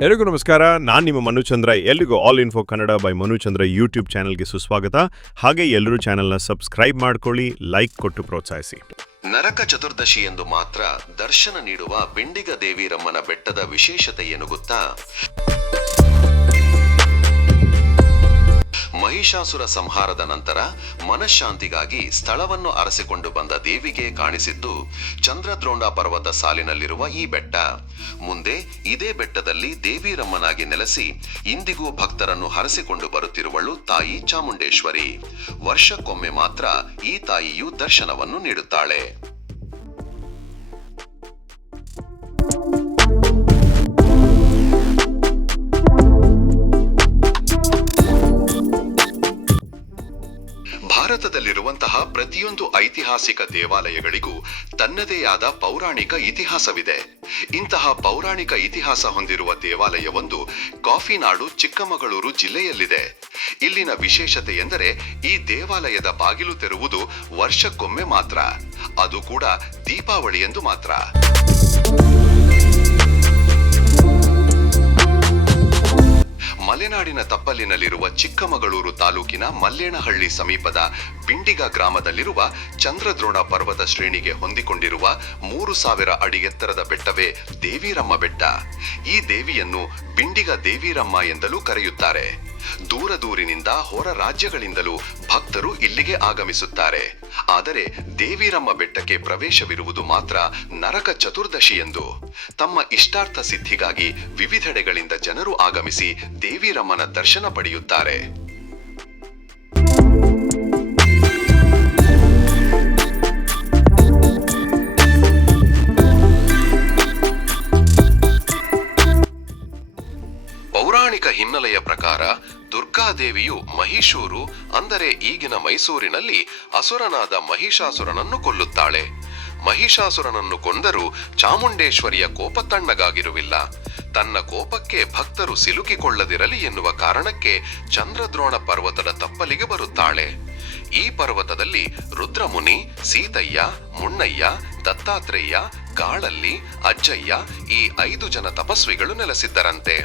ಎಲ್ಲರಿಗೂ ನಮಸ್ಕಾರ. ನಾನು ನಿಮ್ಮ ಮನುಚಂದ್ರ ಎಲ್ಲಿಗೂ all info Kannada by Manuchandra YouTube ಚಾನಲ್ಗೆ ಸುಸ್ವಾಗತ. ಹಾಗೆ ಎಲ್ಲರೂ ಚಾನಲ್ನ ಸಬ್ಸ್ಕ್ರೈಬ್ ಮಾಡ್ಕೊಳ್ಳಿ ಲೈಕ್ ಕೊಟ್ಟು ಪ್ರೋತ್ಸಾಹಿಸಿ. ನರಕ ಚತುರ್ದಶಿ ಎಂದು ಮಾತ್ರ ದರ್ಶನ ನೀಡುವ ಬಿಂಡಿಗ ದೇವಿರಮ್ಮನ ಬೆಟ್ಟದ ವಿಶೇಷತೆ ಏನು ಗೊತ್ತಾ? ಮಹಿಷಾಸುರ ಸಂಹಾರದ ನಂತರ ಮನಃಶಾಂತಿಗಾಗಿ ಸ್ಥಳವನ್ನು ಅರಸಿಕೊಂಡು ಬಂದ ದೇವಿಗೆ ಕಾಣಿಸಿದ್ದು ಚಂದ್ರದ್ರೋಣ ಪರ್ವತ ಸಾಲಿನಲ್ಲಿರುವ ಈ ಬೆಟ್ಟ. ಮುಂದೆ ಇದೇ ಬೆಟ್ಟದಲ್ಲಿ ದೇವಿರಮ್ಮನಾಗಿ ನೆಲೆಸಿ ಇಂದಿಗೂ ಭಕ್ತರನ್ನು ಹರಸಿಕೊಂಡು ಬರುತ್ತಿರುವಳು ತಾಯಿ ಚಾಮುಂಡೇಶ್ವರಿ. ವರ್ಷಕ್ಕೊಮ್ಮೆ ಮಾತ್ರ ಈ ತಾಯಿಯು ದರ್ಶನವನ್ನು ನೀಡುತ್ತಾಳೆ. ಭಾರತದಲ್ಲಿರುವಂತಹ ಪ್ರತಿಯೊಂದು ಐತಿಹಾಸಿಕ ದೇವಾಲಯಗಳಿಗೂ ತನ್ನದೇ ಆದ ಪೌರಾಣಿಕ ಇತಿಹಾಸವಿದೆ. ಇಂತಹ ಪೌರಾಣಿಕ ಇತಿಹಾಸ ಹೊಂದಿರುವ ದೇವಾಲಯವೊಂದು ಕಾಫಿನಾಡು, ಚಿಕ್ಕಮಗಳೂರು ಜಿಲ್ಲೆಯಲ್ಲಿದೆ. ಇಲ್ಲಿನ ವಿಶೇಷತೆ ಎಂದರೆ ಈ ದೇವಾಲಯದ ಬಾಗಿಲು ತೆರುವುದು ವರ್ಷಕ್ಕೊಮ್ಮೆ ಮಾತ್ರ. ಅದು ಕೂಡ ದೀಪಾವಳಿಯೆಂದು ಮಾತ್ರ. ಮಲೆನಾಡಿನ ತಪ್ಪಲಿನಲ್ಲಿರುವ ಚಿಕ್ಕಮಗಳೂರು ತಾಲೂಕಿನ ಮಲ್ಲೇನಹಳ್ಳಿ ಸಮೀಪದ ಬಿಂಡಿಗ ಗ್ರಾಮದಲ್ಲಿರುವ ಚಂದ್ರದ್ರೋಣ ಪರ್ವತ ಶ್ರೇಣಿಗೆ ಹೊಂದಿಕೊಂಡಿರುವ ಮೂರು ಸಾವಿರ ಅಡಿ ಎತ್ತರದ ಬೆಟ್ಟವೇ ದೇವಿರಮ್ಮ ಬೆಟ್ಟ. ಈ ದೇವಿಯನ್ನು ಬಿಂಡಿಗ ದೇವಿರಮ್ಮ ಎಂದಲೂ ಕರೆಯುತ್ತಾರೆ. ದೂರ ದೂರಿನಿಂದ ಹೊರ ರಾಜ್ಯಗಳಿಂದಲೂ ಭಕ್ತರು ಇಲ್ಲಿಗೆ ಆಗಮಿಸುತ್ತಾರೆ. ಆದರೆ ದೇವಿರಮ್ಮ ಬೆಟ್ಟಕ್ಕೆ ಪ್ರವೇಶವಿರುವುದು ಮಾತ್ರ ನರಕ ಚತುರ್ದಶಿ ಎಂದು. ತಮ್ಮ ಇಷ್ಟಾರ್ಥ ಸಿದ್ಧಿಗಾಗಿ ವಿವಿಧೆಡೆಗಳಿಂದ ಜನರು ಆಗಮಿಸಿ ದೇವಿರಮ್ಮನ ದರ್ಶನ ಪಡೆಯುತ್ತಾರೆ. ಪೌರಾಣಿಕ ಹಿನ್ನೆಲೆಯ ಪ್ರಕಾರ ದುರ್ಗಾದೇವಿಯು ಮಹಿಷೂರು ಅಂದರೆ ಈಗಿನ ಮೈಸೂರಿನಲ್ಲಿ ಅಸುರನಾದ ಮಹಿಷಾಸುರನನ್ನು ಕೊಲ್ಲುತ್ತಾಳೆ. ಮಹಿಷಾಸುರನನ್ನು ಕೊಂದರೂ ಚಾಮುಂಡೇಶ್ವರಿಯ ಕೋಪ ತಣ್ಣಗಾಗಿರುವಿಲ್ಲ. ತನ್ನ ಕೋಪಕ್ಕೆ ಭಕ್ತರು ಸಿಲುಕಿಕೊಳ್ಳದಿರಲಿ ಎನ್ನುವ ಕಾರಣಕ್ಕೆ ಚಂದ್ರದ್ರೋಣ ಪರ್ವತದ ತಪ್ಪಲಿಗೆ ಬರುತ್ತಾಳೆ. ಈ ಪರ್ವತದಲ್ಲಿ ರುದ್ರಮುನಿ, ಸೀತಯ್ಯ ಮುಣ್ಣಯ್ಯ ದತ್ತಾತ್ರೇಯ ಗಾಳಲ್ಲಿ ಅಜ್ಜಯ್ಯ ಈ ಐದು ಜನ ತಪಸ್ವಿಗಳು ನೆಲೆಸಿದ್ದರಂತೆ.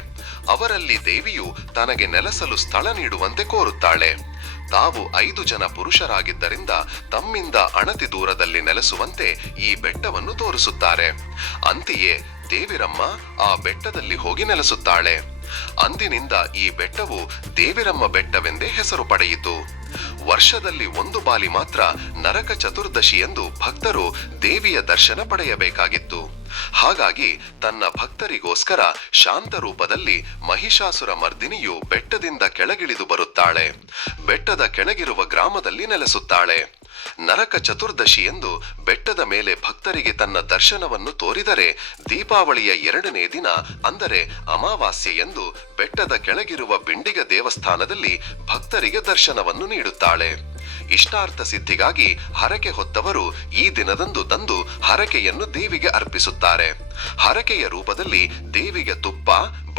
ಅವರಲ್ಲಿ ದೇವಿಯು ತನಗೆ ನೆಲೆಸಲು ಸ್ಥಳ ನೀಡುವಂತೆ ಕೋರುತ್ತಾಳೆ. ತಾವು ಐದು ಜನ ಪುರುಷರಾಗಿದ್ದರಿಂದ ತಮ್ಮಿಂದ ಅಣತಿ ದೂರದಲ್ಲಿ ನೆಲೆಸುವಂತೆ ಈ ಬೆಟ್ಟವನ್ನು ತೋರಿಸುತ್ತಾರೆ. ಅಂತೆಯೇ ದೇವಿರಮ್ಮ ಆ ಬೆಟ್ಟದಲ್ಲಿ ಹೋಗಿ ನೆಲೆಸುತ್ತಾಳೆ. ಅಂದಿನಿಂದ ಈ ಬೆಟ್ಟವು ದೇವಿರಮ್ಮ ಬೆಟ್ಟವೆಂದೇ ಹೆಸರು ಪಡೆಯಿತು. ವರ್ಷದಲ್ಲಿ ಒಂದು ಬಾಲಿ ಮಾತ್ರ ನರಕ ಚತುರ್ದಶಿ ಎಂದು ಭಕ್ತರು ದೇವಿಯ ದರ್ಶನ ಪಡೆಯಬೇಕಾಗಿತ್ತು. ಹಾಗಾಗಿ ತನ್ನ ಭಕ್ತರಿಗೋಸ್ಕರ ಶಾಂತ ರೂಪದಲ್ಲಿ ಮಹಿಷಾಸುರ ಮರ್ದಿನಿಯು ಬೆಟ್ಟದಿಂದ ಕೆಳಗಿಳಿದು ಬರುತ್ತಾಳೆ. ಬೆಟ್ಟದ ಕೆಳಗಿರುವ ಗ್ರಾಮದಲ್ಲಿ ನೆಲೆಸುತ್ತಾಳೆ. ನರಕ ಚತುರ್ದಶಿ ಎಂದು ಬೆಟ್ಟದ ಮೇಲೆ ಭಕ್ತರಿಗೆ ತನ್ನ ದರ್ಶನವನ್ನು ತೋರಿದರೆ ದೀಪಾವಳಿಯ ಎರಡನೇ ದಿನ, ಅಂದರೆ ಅಮಾವಾಸ್ಯೆ ಎಂದು ಬೆಟ್ಟದ ಕೆಳಗಿರುವ ಬಿಂಡಿಗ ದೇವಸ್ಥಾನದಲ್ಲಿ ಭಕ್ತರಿಗೆ ದರ್ಶನವನ್ನು ನೀಡುತ್ತಾಳೆ. ಇಷ್ಟಾರ್ಥ ಸಿದ್ಧಿಗಾಗಿ ಹರಕೆ ಹೊತ್ತವರು ಈ ದಿನದಂದು ತಂದು ಹರಕೆಯನ್ನು ದೇವಿಗೆ ಅರ್ಪಿಸುತ್ತಾರೆ. ಹರಕೆಯ ರೂಪದಲ್ಲಿ ದೇವಿಗೆ ತುಪ್ಪ,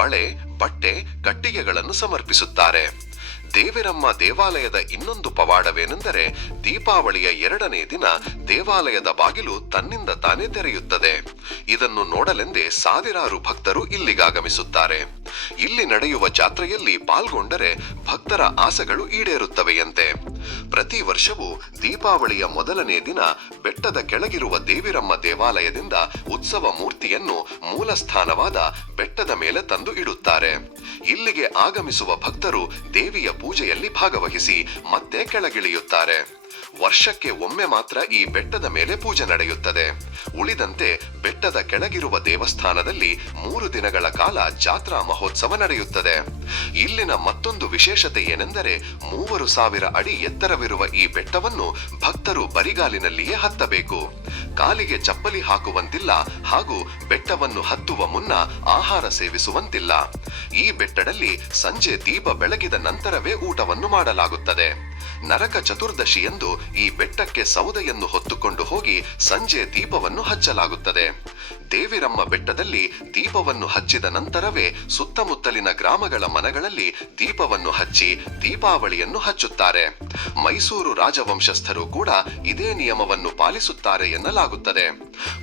ಬಳೆ, ಬಟ್ಟೆ, ಕಟ್ಟಿಗೆಗಳನ್ನು ಸಮರ್ಪಿಸುತ್ತಾರೆ. ದೇವಿರಮ್ಮ ದೇವಾಲಯದ ಇನ್ನೊಂದು ಪವಾಡವೇನೆಂದರೆ ದೀಪಾವಳಿಯ ಎರಡನೇ ದಿನ ದೇವಾಲಯದ ಬಾಗಿಲು ತನ್ನಿಂದ ತಾನೇ ತೆರೆಯುತ್ತದೆ. ಇದನ್ನು ನೋಡಲೆಂದೇ ಸಾವಿರಾರು ಭಕ್ತರು ಇಲ್ಲಿಗಾಗಮಿಸುತ್ತಾರೆ. ಇಲ್ಲಿ ನಡೆಯುವ ಜಾತ್ರೆಯಲ್ಲಿ ಪಾಲ್ಗೊಂಡರೆ ಭಕ್ತರ ಆಸೆಗಳು ಈಡೇರುತ್ತವೆಯಂತೆ. ಪ್ರತಿ ವರ್ಷವೂ ದೀಪಾವಳಿಯ ಮೊದಲನೇ ದಿನ ಬೆಟ್ಟದ ಕೆಳಗಿರುವ ದೇವಿರಮ್ಮ ದೇವಾಲಯದಿಂದ ಉತ್ಸವ ಮೂರ್ತಿಯನ್ನು ಮೂಲ ಸ್ಥಾನವಾದ ಬೆಟ್ಟದ ಮೇಲೆ ತಂದು ಇಡುತ್ತಾರೆ. ಇಲ್ಲಿಗೆ ಆಗಮಿಸುವ ಭಕ್ತರು ದೇವಿಯ ಪೂಜೆಯಲ್ಲಿ ಭಾಗವಹಿಸಿ ಮತ್ತೆ ಕೆಳಗಿಳಿಯುತ್ತಾರೆ. ವರ್ಷಕ್ಕೆ ಒಮ್ಮೆ ಮಾತ್ರ ಈ ಬೆಟ್ಟದ ಮೇಲೆ ಪೂಜೆ ನಡೆಯುತ್ತದೆ. ಉಳಿದಂತೆ ಬೆಟ್ಟದ ಕೆಳಗಿರುವ ದೇವಸ್ಥಾನದಲ್ಲಿ ಮೂರು ದಿನಗಳ ಕಾಲ ಜಾತ್ರಾ ಮಹೋತ್ಸವ ನಡೆಯುತ್ತದೆ. ಇಲ್ಲಿನ ಮತ್ತೊಂದು ವಿಶೇಷತೆ ಏನೆಂದರೆ ಮೂವರು ಸಾವಿರ ಅಡಿ ಎತ್ತರವಿರುವ ಈ ಬೆಟ್ಟವನ್ನು ಭಕ್ತರು ಬರಿಗಾಲಿನಲ್ಲಿಯೇ ಹತ್ತಬೇಕು. ಕಾಲಿಗೆ ಚಪ್ಪಲಿ ಹಾಕುವಂತಿಲ್ಲ ಹಾಗೂ ಬೆಟ್ಟವನ್ನು ಹತ್ತುವ ಮುನ್ನ ಆಹಾರ ಸೇವಿಸುವಂತಿಲ್ಲ. ಈ ಬೆಟ್ಟದಲ್ಲಿ ಸಂಜೆ ದೀಪ ಬೆಳಗಿದ ನಂತರವೇ ಊಟವನ್ನು ಮಾಡಲಾಗುತ್ತದೆ. ನರಕ ಚತುರ್ದಶಿಯಂದು ಈ ಬೆಟ್ಟಕ್ಕೆ ಸೌದೆಯನ್ನು ಹೊತ್ತುಕೊಂಡು ಹೋಗಿ ಸಂಜೆ ದೀಪವನ್ನು ಹಚ್ಚಲಾಗುತ್ತದೆ. ದೇವಿರಮ್ಮ ಬೆಟ್ಟದಲ್ಲಿ ದೀಪವನ್ನು ಹಚ್ಚಿದ ನಂತರವೇ ಸುತ್ತಮುತ್ತಲಿನ ಗ್ರಾಮಗಳ ಮನಗಳಲ್ಲಿ ದೀಪವನ್ನು ಹಚ್ಚಿ ದೀಪಾವಳಿಯನ್ನು ಹಚ್ಚುತ್ತಾರೆ. ಮೈಸೂರು ರಾಜವಂಶಸ್ಥರು ಕೂಡ ಇದೇ ನಿಯಮವನ್ನು ಪಾಲಿಸುತ್ತಾರೆ ಎನ್ನಲಾಗುತ್ತದೆ.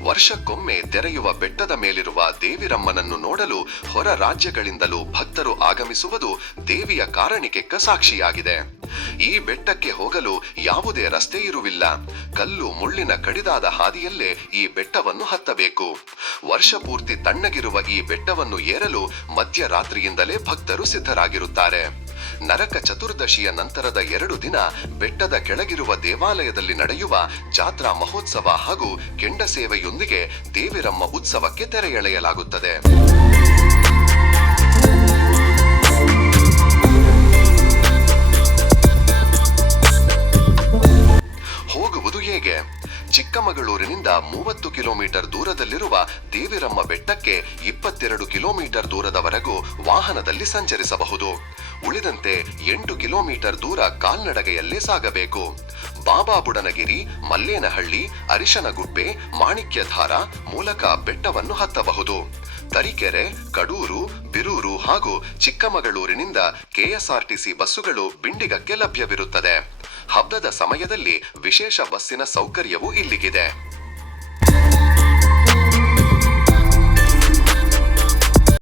ವರ್ಷಕ್ಕೊಮ್ಮೆ ತೆರೆಯುವ ಬೆಟ್ಟದ ಮೇಲಿರುವ ದೇವಿರಮ್ಮನನ್ನು ನೋಡಲು ಹೊರ ರಾಜ್ಯಗಳಿಂದಲೂ ಭಕ್ತರು ಆಗಮಿಸುವುದು ದೇವಿಯ ಕಾರಣಿಕೆಕ್ಕ ಸಾಕ್ಷಿಯಾಗಿದೆ. ಈ ಬೆಟ್ಟಕ್ಕೆ ಹೋಗಲು ಯಾವುದೇ ರಸ್ತೆ ಇರುವಿಲ್ಲ. ಕಲ್ಲು ಮುಳ್ಳಿನ ಕಡಿದಾದ ಹಾದಿಯಲ್ಲೇ ಈ ಬೆಟ್ಟವನ್ನು ಹತ್ತಬೇಕು. ವರ್ಷ ಪೂರ್ತಿ ತಣ್ಣಗಿರುವ ಈ ಬೆಟ್ಟವನ್ನು ಏರಲು ಮಧ್ಯರಾತ್ರಿಯಿಂದಲೇ ಭಕ್ತರು ಸಿದ್ಧರಾಗಿರುತ್ತಾರೆ. ನರಕ ಚತುರ್ದಶಿಯ ನಂತರದ ಎರಡು ದಿನ ಬೆಟ್ಟದ ಕೆಳಗಿರುವ ದೇವಾಲಯದಲ್ಲಿ ನಡೆಯುವ ಜಾತ್ರಾ ಮಹೋತ್ಸವ ಹಾಗೂ ಕೆಂಡ ಸೇವೆಯೊಂದಿಗೆ ದೇವಿರಮ್ಮ ಉತ್ಸವಕ್ಕೆ ತೆರೆ ಎಳೆಯಲಾಗುತ್ತದೆ ಹೋಗುವುದು ಹೇಗೆ? ಚಿಕ್ಕಮಗಳೂರಿನಿಂದ ಮೂವತ್ತು ಕಿಲೋಮೀಟರ್ ದೂರದಲ್ಲಿರುವ ದೇವಿರಮ್ಮ ಬೆಟ್ಟಕ್ಕೆ ಇಪ್ಪತ್ತೆರಡು ಕಿಲೋಮೀಟರ್ ದೂರದವರೆಗೂ ವಾಹನದಲ್ಲಿ ಸಂಚರಿಸಬಹುದು. ಉಳಿದಂತೆ ಎಂಟು ಕಿಲೋಮೀಟರ್ ದೂರ ಕಾಲ್ನಡಗೆಯಲ್ಲೇ ಸಾಗಬೇಕು. ಬಾಬಾ ಬುಡನಗಿರಿ, ಮಲ್ಲೇನಹಳ್ಳಿ ಅರಿಶನಗುಡ್ಡೆ ಮಾಣಿಕ್ಯಧಾರ ಮೂಲಕ ಬೆಟ್ಟವನ್ನು ಹತ್ತಬಹುದು. ತರೀಕೆರೆ, ಕಡೂರು, ಬಿರೂರು ಹಾಗೂ ಚಿಕ್ಕಮಗಳೂರಿನಿಂದ ಕೆಎಸ್ಆರ್ಟಿಸಿ ಬಸ್ಸುಗಳು ಬಿಂಡಿಗಕ್ಕೆ ಲಭ್ಯವಿರುತ್ತದೆ. ಹಬ್ಬದ ಸಮಯದಲ್ಲಿ ವಿಶೇಷ ಬಸ್ಸಿನ ಸೌಕರ್ಯವೂ ಇಲ್ಲಿಗಿದೆ.